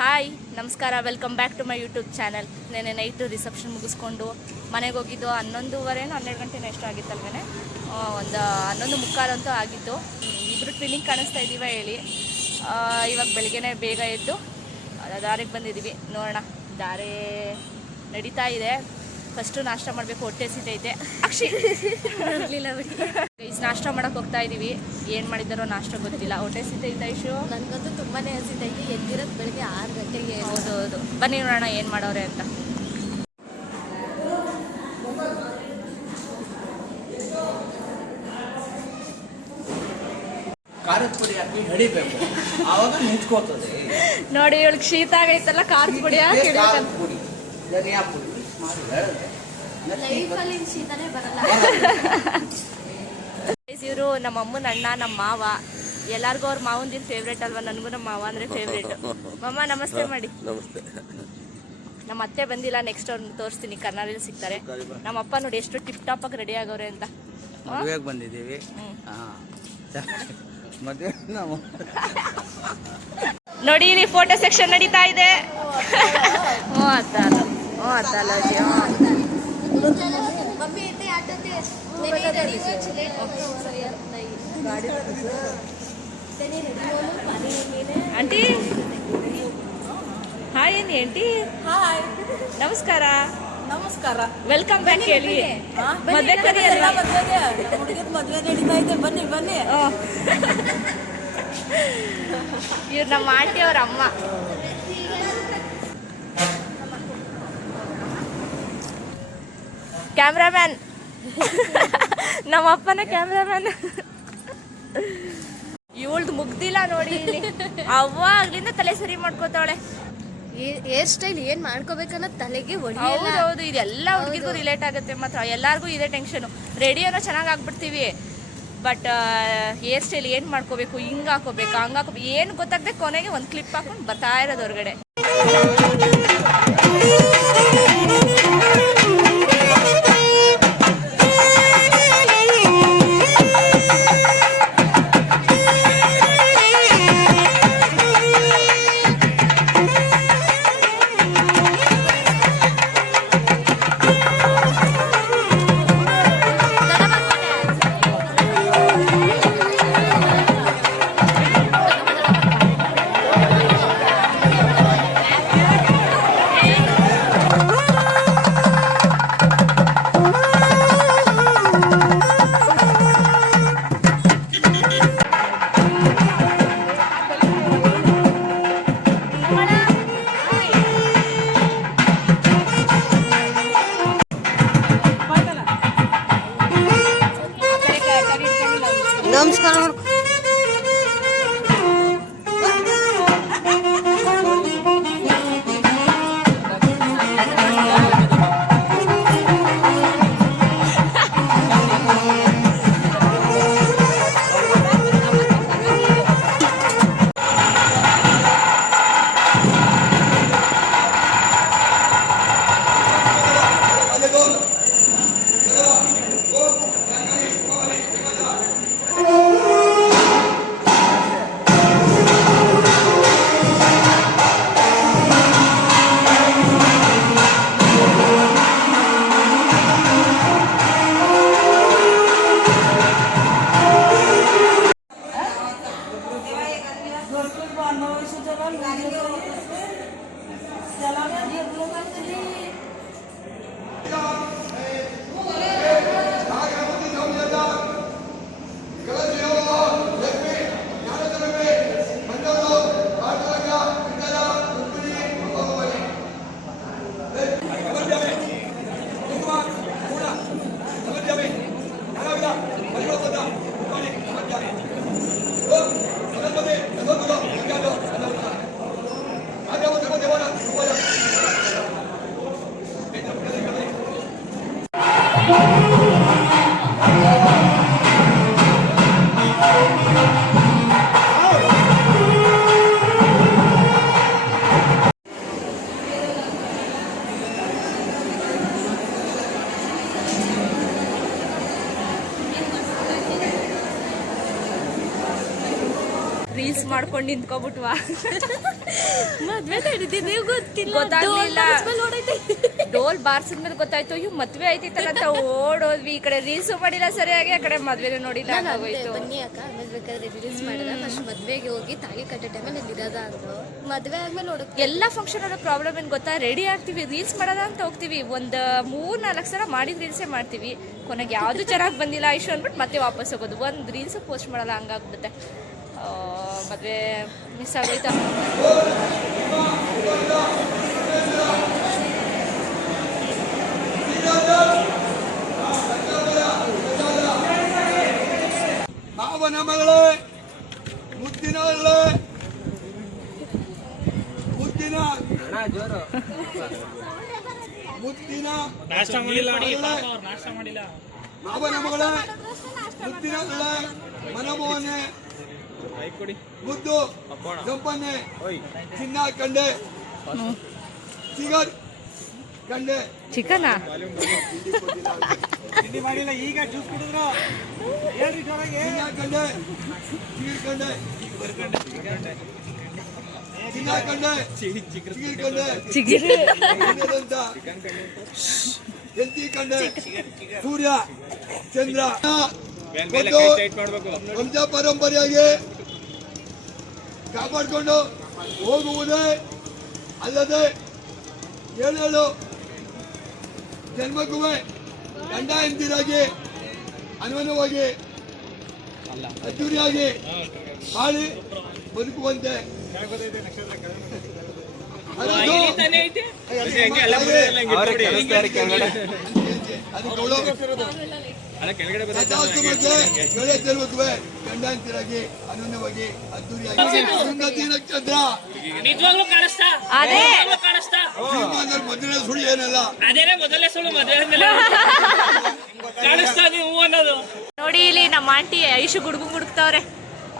Hi ನಮಸ್ಕಾರ welcome back to my YouTube channel ನೆನೆ night reception ಮುಗಿಸ್ಕೊಂಡು ಮನೆಗೆ ಹೋಗಿದ್ದು ಹನ್ನೊಂದುವರೆನೋ ಹನ್ನೆರಡು ಗಂಟೆನೋ ಎಷ್ಟು ಆಗಿತ್ತಲ್ವೇ ಒಂದು ಹನ್ನೊಂದು ಮುಕ್ಕಾಲಂತೂ ಆಗಿತ್ತು. ಇಬ್ಬರು ಟ್ವಿನ್ನಿಂಗ್ ಕಾಣಿಸ್ತಾ ಇದ್ದೀವ ಹೇಳಿ. ಇವಾಗ ಬೆಳಿಗ್ಗೆನೇ ಬೇಗ ಎದ್ದು ದಾರಿಗೆ ಬಂದಿದ್ದೀವಿ ನೋಡೋಣ ದಾರೆ ನಡೀತಾ ಇದೆ. ಫಸ್ಟು ನಾಷ್ಟ ಮಾಡಬೇಕು ಹೊಟ್ಟೆ ಸಿತೈತೆ ಅಕ್ಷಿ. ನಾಷ್ಟ ಮಾಡಕ್ ಹೋಗ್ತಾ ಇದೀವಿ. ಏನು ಮಾಡಿದಾರೋ ನಾಷ್ಟ ಗೊತ್ತಿಲ್ಲ. ಹೊಟ್ಟೆ ಸಿದ್ಧ ಇಶು? ನನಗಂತೂ ತುಂಬಾನೇ ಹಸಿತೈತಿ ಎದ್ದಿರೋದು ಬೆಳಿಗ್ಗೆ ಆರು ಗಂಟೆಗೆ ಹೌದು ಹೌದು ಬನ್ನಿ ನೋಡೋಣ ಏನು ಮಾಡೋರೆ ಅಂತ. ಖಾರದ ಪುಡಿ ಹಾಕಿ ಹಿಡಿಬೇಕು ಆವಾಗ ನಿಂತ್ಕೋತದೆ. ನೋಡಿ ಇವಳಿಗೆ ಶೀತ ಆಗೈತಲ್ಲ ಖಾರದ ಪುಡಿ ಹಾಕಿ ಇದೇ ಖಾರದ ಪುಡಿ. ಧನಿಯಾ ಪುಡಿ ಮಾಡಿ ಹೇಳಿದೆ. ಲೈಫಲ್ಲಿ ಶೀತನೇ ಬರಲ್ಲ. ನಮ್ಮ ಅಮ್ಮನ ಅಣ್ಣ ನಮ್ಮ ಮಾವ ಎಲ್ಲಾರ್ಗೂ ಅವ್ರ ಮಾವಂದಿನ ಫೇವ್ರೇಟ್ ಅಲ್ವಾ? ನನಗೂ ನಮ್ಮ ಮಾವ ಅಂದ್ರೆ ಫೇವ್ರೇಟ್ ಮಮ್ಮ ನಮಸ್ತೆ ಮಾಡಿ. ನಮಸ್ತೆ. ನಮ್ಮ ಅತ್ತೆ ಬಂದಿಲ್ಲ ನೆಕ್ಸ್ಟ್ ಅವ್ರನ್ನ ತೋರಿಸ್ತೀನಿ ಕರ್ನಾಟಕದಲ್ಲಿ ಸಿಗ್ತಾರೆ. ನಮ್ಮ ಅಪ್ಪ ನೋಡಿ ಎಷ್ಟು ಟಿಪ್ ಟಾಪ್ ಆಗಿ ರೆಡಿ ಆಗವ್ರೆ ಅಂತ. ಮದುವೆಗೆ ಬಂದಿದ್ದೀವಿ. ಮದುವೆ ನಾವು. ನೋಡಿ ಇಲ್ಲಿ ಫೋಟೋ ಸೆಕ್ಷನ್ ನಡೀತಾ ಇದೆ. ಹ್ಞೂ ಅತ್ತಲ್ಲ ಹ್ಞೂ ಹ್ಞೂ. Mummy aunty? ಹಾಯ್ ಏನಿ ಆಂಟಿ? ಹಾಯ್ ನಮಸ್ಕಾರ. ನಮಸ್ಕಾರ. ವೆಲ್ಕಮ್ ಬ್ಯಾಕ್ ಹೇಳಿ. ಮದ್ವೆ ಹುಡುಗಿದ ಮದ್ವೆ ನಡೀತಾ ಇದೆ. ಬನ್ನಿ ಬನ್ನಿ. ಇವ್ರು ನಮ್ಮ ಆಂಟಿ ಅವ್ರ ಅಮ್ಮ. ಕ್ಯಾಮ್ರಾಮ್ಯಾನ್ ನಮ್ಮ ಅಪ್ಪನ ಕ್ಯಾಮ್ರಾಮ್ಯಾನ್ ಇವಳ್ದು ಮುಗ್ದಿಲ್ಲ ನೋಡಿ ಇಲ್ಲಿ. ಆಗ್ಲಿಂದ ತಲೆ ಸರಿ ಮಾಡ್ಕೋತಾವಳೆ ಹೇರ್ ಸ್ಟೈಲ್ ಏನ್ ಮಾಡ್ಕೋಬೇಕನ್ನೋ ತಲೆಗೆ ಹೊಡಿಯಲ್ಲ. ಹೌದೌದು ಇದೆಲ್ಲ ಹುಡುಗಿಗೂ ರಿಲೇಟ್ ಆಗುತ್ತೆ ಮಾತ್ರ. ಎಲ್ಲಾರ್ಗೂ ಇದೆ ಟೆನ್ಷನ್ ರೆಡಿ ಅನ್ನೋ ಚೆನ್ನಾಗಿ ಆಗ್ಬಿಡ್ತೀವಿ. ಬಟ್ ಹೇರ್ ಸ್ಟೈಲ್ ಏನ್ ಮಾಡ್ಕೋಬೇಕು ಹಿಂಗ್ ಹಾಕೋಬೇಕು ಹಂಗ್ ಹಾಕೋಬೇಕು ಏನು ಗೊತ್ತಾಗದೆ ಕೊನೆಗೆ ಒಂದ್ ಕ್ಲಿಪ್ ಹಾಕೊಂಡು ಬರ್ತಾ ಇರೋದು ಹೊರಗಡೆ. ನಮಸ್ಕಾರ ಮಾಡ್ಕೊಂಡು ನಿಂತ್ಕೊಬಿಟ್ವಾ? ಮದ್ವೆ ಗೊತ್ತಿಲ್ಲ. ಗೊತ್ತಾಗ್ಲಿಲ್ಲ. ಡೋಲ್ ಬಾರ್ಸಿದ್ಮೇಲೆ ಗೊತ್ತಾಯ್ತು. ಅಯ್ಯೋ ಮದ್ವೆ ಆಯ್ತಿತ್ತಲ್ಲ ಅಂತ ಓಡೋದ್ವಿ. ಈ ಕಡೆ ರೀಲ್ಸ್ ಮಾಡಿಲ್ಲ ಸರಿಯಾಗಿ ಆ ಕಡೆ ಮದ್ವೆನ ನೋಡಿಲ್ಲ. ಆಗೋಯ್ತು ಬನ್ನಿ ಅಕ್ಕ ಆಮೇಲೆ ಬೇಕಾದ್ರೆ ರೀಲ್ಸ್ ಮಾಡಿದ್ರೆ ಫಸ್ಟ್ ಮದ್ವೆಗೆ ಹೋಗಿ ತಾಳಿ ಕಟ್ಟೋ ಟೈಮಲ್ಲಿ ಇರೋದ ಅಂದ್ರು ಮದ್ವೆ ಆದ್ಮೇಲೆ ನೋಡಕ್ ಎಲ್ಲ ಫಂಕ್ಷನ್ ಅನ್ನೋ ಪ್ರಾಬ್ಲಮ್ ಏನು ಗೊತ್ತಾ? ರೆಡಿ ಆಗ್ತೀವಿ ರೀಲ್ಸ್ ಮಾಡೋದ ಅಂತ ಹೋಗ್ತೀವಿ. ಒಂದು ಮೂರ್ ನಾಲ್ಕು ಸಲ ಮಾಡಿದ ರೀಲ್ಸೇ ಮಾಡ್ತೀವಿ. ಕೊನೆಗೆ ಯಾವುದು ಚೆನ್ನಾಗಿ ಬಂದಿಲ್ಲ ಐಶು ಅಂದ್ಬಿಟ್ಟು ಮತ್ತೆ ವಾಪಸ್ ಹೋಗೋದು. ಒಂದು ರೀಲ್ಸ್ ಪೋಸ್ಟ್ ಮಾಡಲ್ಲ ಹಂಗಾಗ್ಬಿಡುತ್ತೆ. ಮದ್ವೆ ಮಿಸ್ ಆಗೋಯ್ತು ಮಾವನ ಮಗಳೇ ಮುದ್ದಿನ ಮುದ್ದಿನ. ಮುದ್ದಿನ. ಮಾವನ ಮಗಳೇ ಮುದ್ದಿನ ಮನಮೋಹನೆ. ಮುದ್ದು ಸಂಪನ್ನೆ ಚಿನ್ನ ಕಂಡೆ. ಸಿಗರ್ ಕಂಡೆ. ಚಿಕನಾ? ಚಿನ್ನ ಕಂಡೆ. ಸಿಗರ್ ಕಂಡೆ. ಚಿನ್ನ ಕಂಡೆ. ಸಿಗಿರ್ ಕಂಡೆ. ಚಿಗಿರಿ. ಎಲ್ತಿ ಕಂಡೆ. ಸೂರ್ಯ ಚಂದ್ರ. ವಂಶ ಪರಂಪರೆಯಾಗಿ ಕಾಪಾಡಿಕೊಂಡು ಹೋಗುವುದೇ ಅಲ್ಲದೆ ಏಳೇಳು ಜನ್ಮಕ್ಕೂ ಗಂಡ ಎಂದಿರಾಗಿ ಅನ್ವನವಾಗಿ ಅದ್ದೂರಿಯಾಗಿ ಹಾಳಿ ಬದುಕುವಂತೆ ಅದೊಂದು ಅನನ್ಯವಾಗಿ ಅದ್ದೂರಿಯಾಗಿ ನಕ್ಷತ್ರ ನಿಜವಾಗ್ಲೂ ಕಾಣಿಸ್ತಾ? ಅದೇ. ಕಾಣಿಸ್ತಾ? ಜೀವನದಲ್ಲಿ ಮೊದಲನೇ ಸುಳ್ಳು ಏನಲ್ಲ. ಅದೇನೇ ಮೊದಲನೇ ಸುಳ್ಳು ಮದುವೆ ಆದ್ಮೇಲೆ? ಕಾಣಿಸ್ತಾ ನೀವು ಅನ್ನೋದು. ನೋಡಿ ಇಲ್ಲಿ ನಮ್ಮ ಆಂಟಿ ಐಶು ಗುಡ್ಗು ಗುಡುಕ್ತವ್ರೆ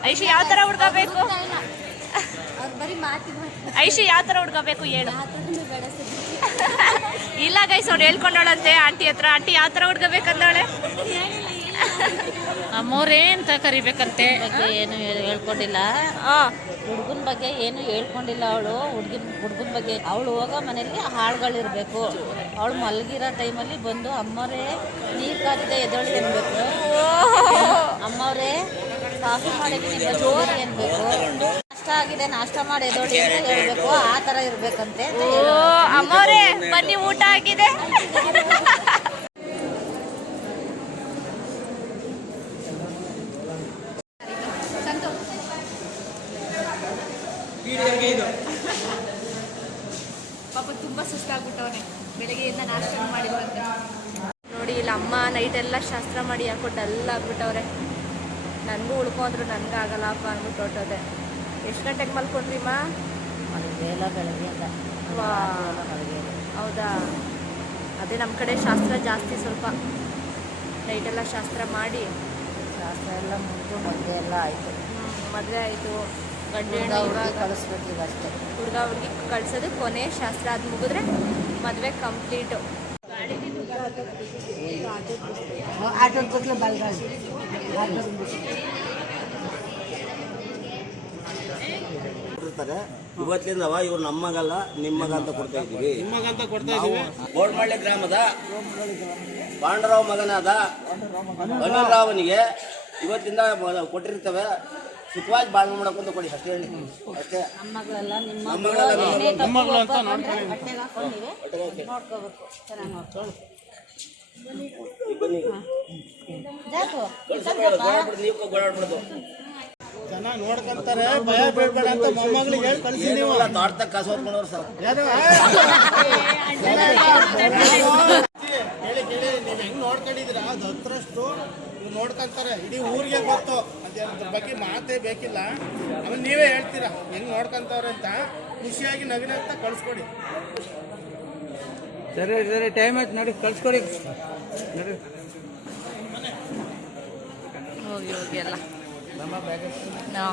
ಐಶು ಯಾವ ತರ ಹುಡ್ಕೋಬೇಕು ಅವ್ರು ಬರೀ ಮಾತಿ ಮಾತು ಐಶು ಯಾವ ಥರ ಹುಡ್ಕೋಬೇಕು ಹೇಳು. ಇಲ್ಲ ಗೈಸ್ ಅವ್ರು ಹೇಳ್ಕೊಂಡೋಳಂತೆ ಆಂಟಿ ಹತ್ರ. ಆಂಟಿ ಯಾವ ತರ ಹುಡ್ಕೋಬೇಕಂದವಳೆ? ಅಮ್ಮೋರೇ ಅಂತ ಕರಿಬೇಕಂತೆ? ಬಗ್ಗೆ ಏನು ಹೇಳ್- ಹೇಳ್ಕೊಂಡಿಲ್ಲ. ಹುಡ್ಗನ್ ಹುಡುಗನ ಬಗ್ಗೆ ಏನು ಹೇಳ್ಕೊಂಡಿಲ್ಲ ಅವಳು. ಹುಡುಗಿನ ಹುಡುಗನ ಬಗ್ಗೆ ಅವಳು ಹೋಗೋ ಮನೇಲಿ ಹಾಳುಗಳಿರ್ಬೇಕು. ಅವಳು ಮಲಗಿರೋ ಟೈಮಲ್ಲಿ ಬಂದು ಅಮ್ಮವ್ರೆ ನೀರು ಕಾದಿದೆ ಎದೊಳಿ ಅನ್ಬೇಕು ಅಮ್ಮವ್ರೆ ಕಾಫಿ ಮಾಡಿದ್ದೀನಿ ಜೋರಿ ಅನ್ಬೇಕು. ಆಗಿದೆ ನಾಷ್ಟ ಮಾಡಿ ಎದೊಳಿ ಅಂತ ಹೇಳ್ಬೇಕು. ಆ ತರ ಇರ್ಬೇಕಂತೆ ಅಂತ ಓ ಹೇಳು. ಅಮ್ಮವ್ರೆ ಬನ್ನಿ ಊಟ ಆಗಿದೆ. ಪಾಪ ತುಂಬಾ ಸುಸ್ತಾಗ್ಬಿಟ್ಟವನೆ. ಬೆಳಗ್ಗೆಯಿಂದ ನಾಷ್ಟ ಮಾಡಿದ್ರಂತೆ ನೋಡಿ ಇಲ್ಲ ಅಮ್ಮ ನೈಟ್ ಎಲ್ಲ ಶಾಸ್ತ್ರ ಮಾಡಿ ಹಾಕೊಟ್ಟು ಎಲ್ಲ ಆಗ್ಬಿಟ್ಟವ್ರೆ. ನನ್ಗೂ ಉಳ್ಕೊಂಡ್ರು ನನ್ಗಾಗಲ್ಲಪ್ಪ ಅಂದ್ಬಿಟ್ಟು ಹೊಟ್ಟೋದೆ ಎಷ್ಟು ಗಂಟೆಗೆ ಮಲ್ಕೊಂಡ್ರಿ ಮಾ? ಬೆಳಗ್ಗೆಯಿಂದ. ಮಲಗೇಲ್ಲ ಹೌದಾ? ಅದೇ ನಮ್ಮ ಕಡೆ ಶಾಸ್ತ್ರ ಜಾಸ್ತಿ ಸ್ವಲ್ಪ. ನೈಟೆಲ್ಲ ಶಾಸ್ತ್ರ ಮಾಡಿ. ಶಾಸ್ತ್ರ ಎಲ್ಲ ಮುಗಿದು ಮದುವೆ ಎಲ್ಲ ಆಯಿತು. ಮದುವೆ ಆಯಿತು. ಗಂಡ ಇವಾಗ ಕಳಿಸ್ಬೇಕು ಅಷ್ಟೇ. ಹುಡುಗ ಹುಡುಗಿ ಕಳ್ಸೋದು ಕೊನೆ ಶಾಸ್ತ್ರ ಅದು ಮುಗಿದ್ರೆ ಮದುವೆ ಕಂಪ್ಲೀಟು ಕೊಟ್ಟಿರ್ತಾರೆ ಇವತ್ತಿಂದ ಇವ್ರು ನಮ್ಮಗಲ್ಲ ನಿಮ್ಮಗಂತ ಕೊಡ್ತಾ ಇದೀವಿ ಅಂತ ಕೊಡ್ತಾ ಇದೀವಿ ಗೋಡ್ಮಳ್ಳಿ ಗ್ರಾಮದ ಪಾಂಡರಾವ್ ಮಗನಾದ ಅನಿಲ್ರಾವನಿಗೆ ಇವತ್ತಿಂದ ಕೊಟ್ಟಿರ್ತವೆ. ಸುಖವಾಗಿ ಬಾಳ್ವೆ ಮಾಡಕ್ಕಂತ ಕೊಡಿ ಅಷ್ಟೇ ಹೇಳಿ. ಅಷ್ಟೇ. ನೀವು ನೋಡ್ಕೋಬೇಕು ಹೇಳು, ಚೆನ್ನಾಗಿ ನೋಡ್ಕೊಂತಾರೆ ಭಯ ಬೀಳ್ಬೇಡ ಅಂತ ಮೊಮ್ಮಗಳಿಗೆ ಹೇಳಿ ಕಳ್ಸಿ ನೀವು. ತೋಟದಾಗ ಕಾಸು ಹೊತ್ಕೊಂಡವ್ರು ಸರ್. ಯಾರು? ಕೇಳಿ ನೀವು ಹೆಂಗ್ ನೋಡ್ಕೊಂಡಿದ್ರ ಅದು ಹತ್ರಷ್ಟು ನೀವು ನೋಡ್ಕೊಂತಾರೆ. ಇಡೀ ಊರಿಗೆ ಗೊತ್ತು. ಅದೇ ಅದ್ರ ಬಗ್ಗೆ ಮಾತೇ ಬೇಕಿಲ್ಲ. ಆಮೇಲೆ ನೀವೇ ಹೇಳ್ತೀರಾ? ಹೆಂಗ್ ನೋಡ್ಕೊಂತವ್ರೆ ಅಂತ. ಖುಷಿಯಾಗಿ ನವಿನಂತ ಕಳ್ಸ್ಕೊಡಿ. ಸರಿ ಸರಿ ಟೈಮ್ ಆಯ್ತು. ನೋಡಿ ಕಳ್ಸ್ಕೊಡಿ. ನೋಡಿ. ಹೋಗಿ ಹೋಗಿ ಎಲ್ಲ. না